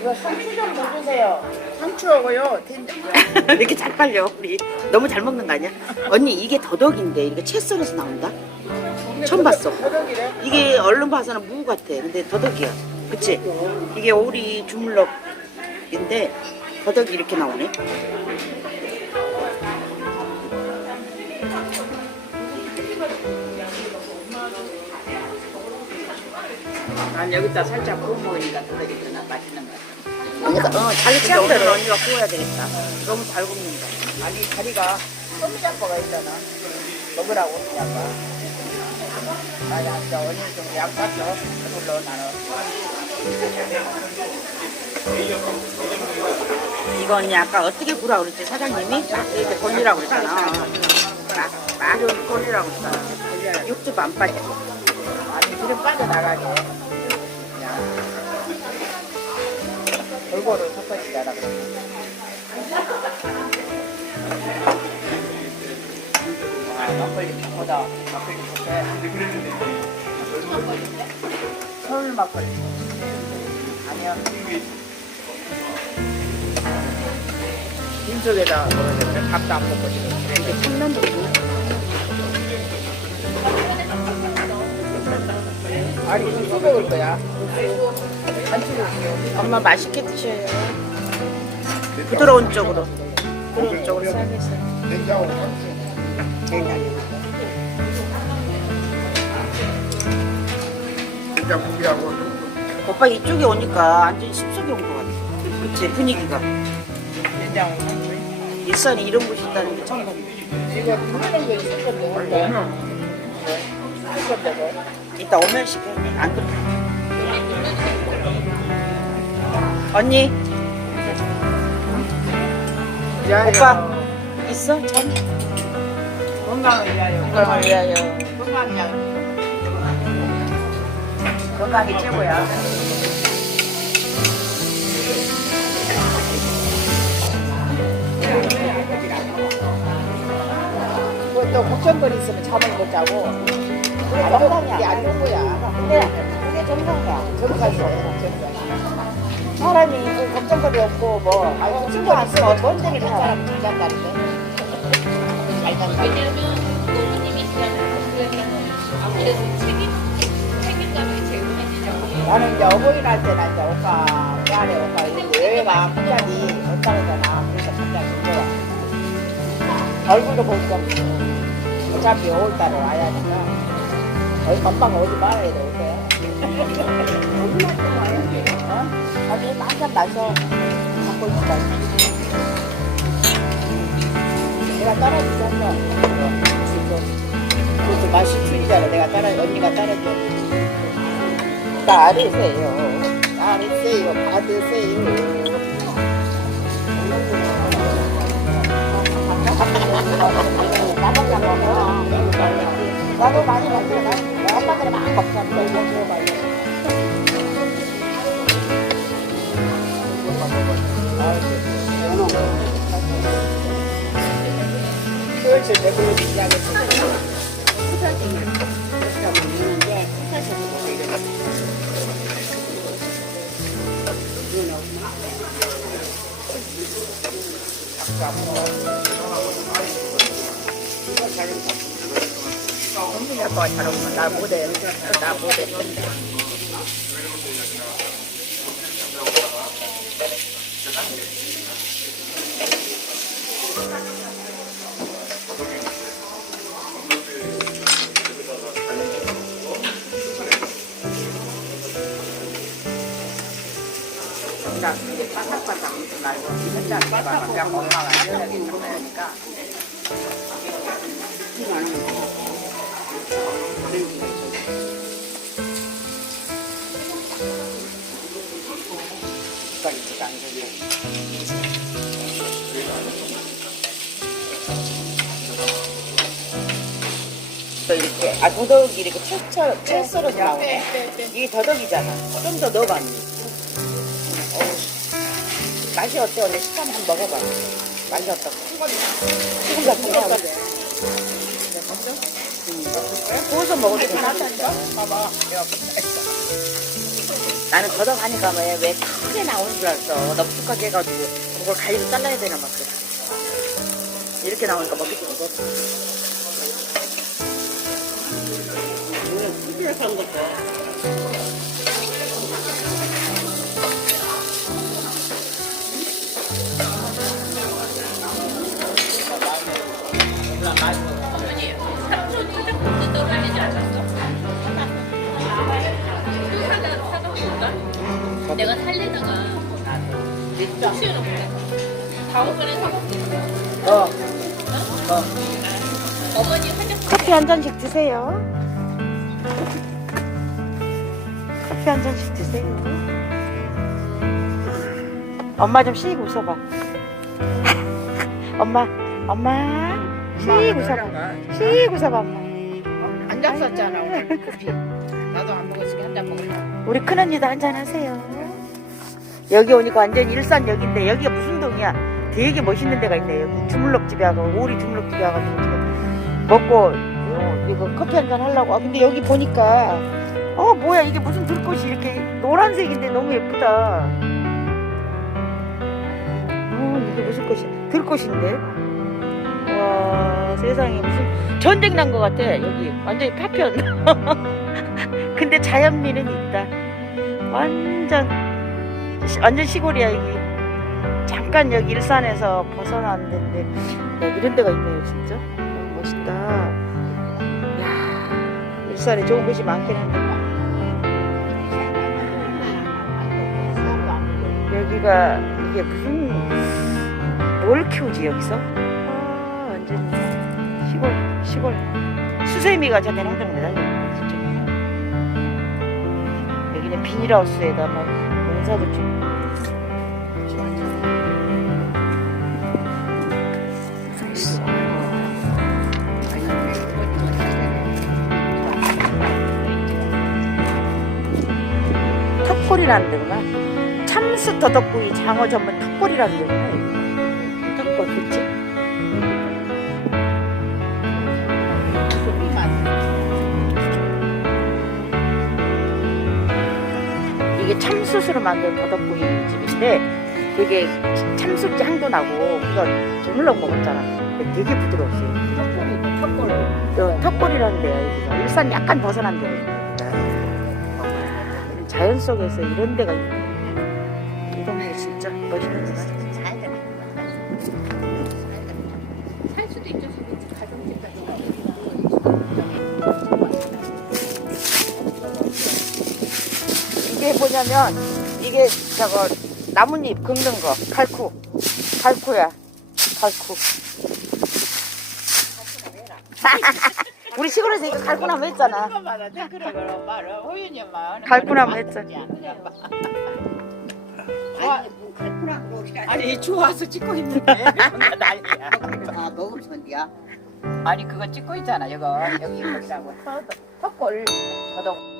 이거 상추 좀 넣어주세요. 상추하고요. 왜 이렇게 잘 팔려 우리 너무 잘 먹는 거 아니야? 언니 이게 더덕인데 이게 채 썰어서 나온다? 처음 봤어 더덕이래. 이게 얼른 봐서는 무 같아 근데 더덕이야 그치? 이게 오리 주물럭인데 더덕이 이렇게 나오네 난 여기다 살짝 구워 먹으니까 더덕이 더 맛있는 것 같아. 그러니까 어, 자기 취향대로 언니가 구워야 되겠다 너무 잘 굽는다 아니 다리가 소미잡거가 있잖아. 먹으라고 약간. 아니 앉아 언니 좀약 땄어. 그걸로 나는. 이거 언니 아까 어떻게 구라 그랬지 사장님이? 이렇게 건이라고 그랬잖아 막 이런 건이라고 그랬잖아 육즙 안 빠지고 아니 기름 빠져나가게. 막걸리 보다 막걸리 좋게. 서울 막걸리. 아니야. 빈속에다 먹어야 돼. 밥도 안 먹고 지금. 이게 청남북이구나 아니, 이거 또 먹을 거야. 한쪽으로. 엄마 맛있게 드셔요 부드러운 쪽으로 부드러운 쪽으로 써야겠어요 냉장고 상추 냉장 고 기하고 오빠 이쪽에 오니까 완전 숲속에 온 것 같아 그치 분위기가 된장. 일산에 이런 곳이 있다는 게 처음 봤네 이거 분명한 거 있을 건데, 원래. 있을 건데, 뭐. 이따 오면 시켜 안 그래 언니 위하여. 오빠 있어? 전 건강을 위하여. 건강을 위하여 건강을 위하여. 건강이 최고야. 뭐또 걱정거리 있으면 잠을 못 자고. 정상이야. 이게 안 좋은 거야. 근데 그게 정상이야. 정상이 없어, 정상. 사람이 그 걱정거리 없고 뭐, 아니, 걱정거리 있으면 뭔 데를 그 사람 잘 잔다는데. 잘 잔다. 왜냐면 부모님이시잖아요. 그러면 아무래도 나는 이제 어버이날 때나 이제 오빠 미안해 오빠 이제 여행가 갑자기 그러잖아 그래서 갑자기 온 거야 얼굴도 없고 어차피 5월달에 와야 하니까 어이 엄마가 오지 말아야 돼돼 어? 아니 한잔 마셔 갖고 있다 내가 따라주지 한잔 그래서 맛이 틀리잖아 내가 따라 언니가 따라줘 따르세요. 따르세요. 받으세요. 나도 많이 엄마들이 언니 아빠가 잘 오면 이게 바삭바삭 말고 바삭 그냥 엄마가 잡아야니까 이렇게 아 더덕이 이렇게 채, 채 썰어서 나오네. 이게 더덕이잖아. 좀더 어우, 맛이 어때 언니 식감 한번 먹어봐 맛이 어떻고 지금 같은 거 구워서 먹어도 괜찮다 봐봐. 야, 나는 더덕하니까 왜, 왜 크게 나오는 줄 알았어. 넙죽하게 해가지고 그걸 가위로 잘라야 되나 막 그래. 이렇게 나오니까 먹기 좀 무섭다. 오늘 후기를 산 것도. 혹시나 몰라. 다음번에 사먹게. 어. 어머니 화장품 커피 한 잔씩 드세요. 커피 한 잔씩 드세요. 엄마 좀 씩 웃어봐. 엄마, 엄마, 씩 웃어봐. 씩 웃어봐, 엄마. 안 잡섰잖아 오늘 커피. 나도 안 먹었으니 한잔 먹을까. 우리 큰언니도 한 잔 하세요. 여기 오니까 완전 일산역인데 여기가 무슨 동이야? 되게 멋있는 데가 있네. 여기 주물럭집에 와서 오리 주물럭집에 와가지고 지금 먹고 어, 이거 커피 한 잔 하려고. 아 근데 여기 보니까 어 뭐야 이게 무슨 들꽃이 이렇게 노란색인데 너무 예쁘다. 어 이게 무슨 꽃이? 들꽃인데. 와 세상에 무슨 전쟁 난 것 같아 여기 완전히 파편. 근데 자연미는 있다. 완전 시- 완전 시골이야 여기. 잠깐 여기 일산에서 벗어났는데 야, 이런 데가 있네요 진짜. 멋있다. 야 일산에 좋은 곳이 많긴 한데 여기가 이게 무슨 뭘 키우지 여기서? 아 완전 시골 시골 수세미가 저 대롱대롱 매달려 진짜. 여기는 비닐하우스에다 막 짓고 턱골이라는 데구나. 참수 더덕구이 장어 전문 턱골이라는 데구나 이게 참숯으로 만든 더덕구이 집인데 되게 참숯 향도 나고 우리가 저물럭 먹었잖아. 되게 부드러웠어요. 턱골 어, 턱골이라는 데야 여기가 일산 약간 벗어난 데야 자연 속에서 이런 데가 있네. 이 동네 진짜 멋있는 데가 살 수도 있죠. 가정집 이게 뭐냐면 이게 저거 나뭇잎 긁는 거 칼쿠. 칼쿠야. 칼쿠. 우리 시골에서 이거 칼쿠나무 했잖아. 칼쿠나무 했잖아 아니 좋아서 찍고 있는데. 아 먹으면 돼야 아니 그거 찍고 있잖아 이거. 여기 거기라고. 턱골 더덕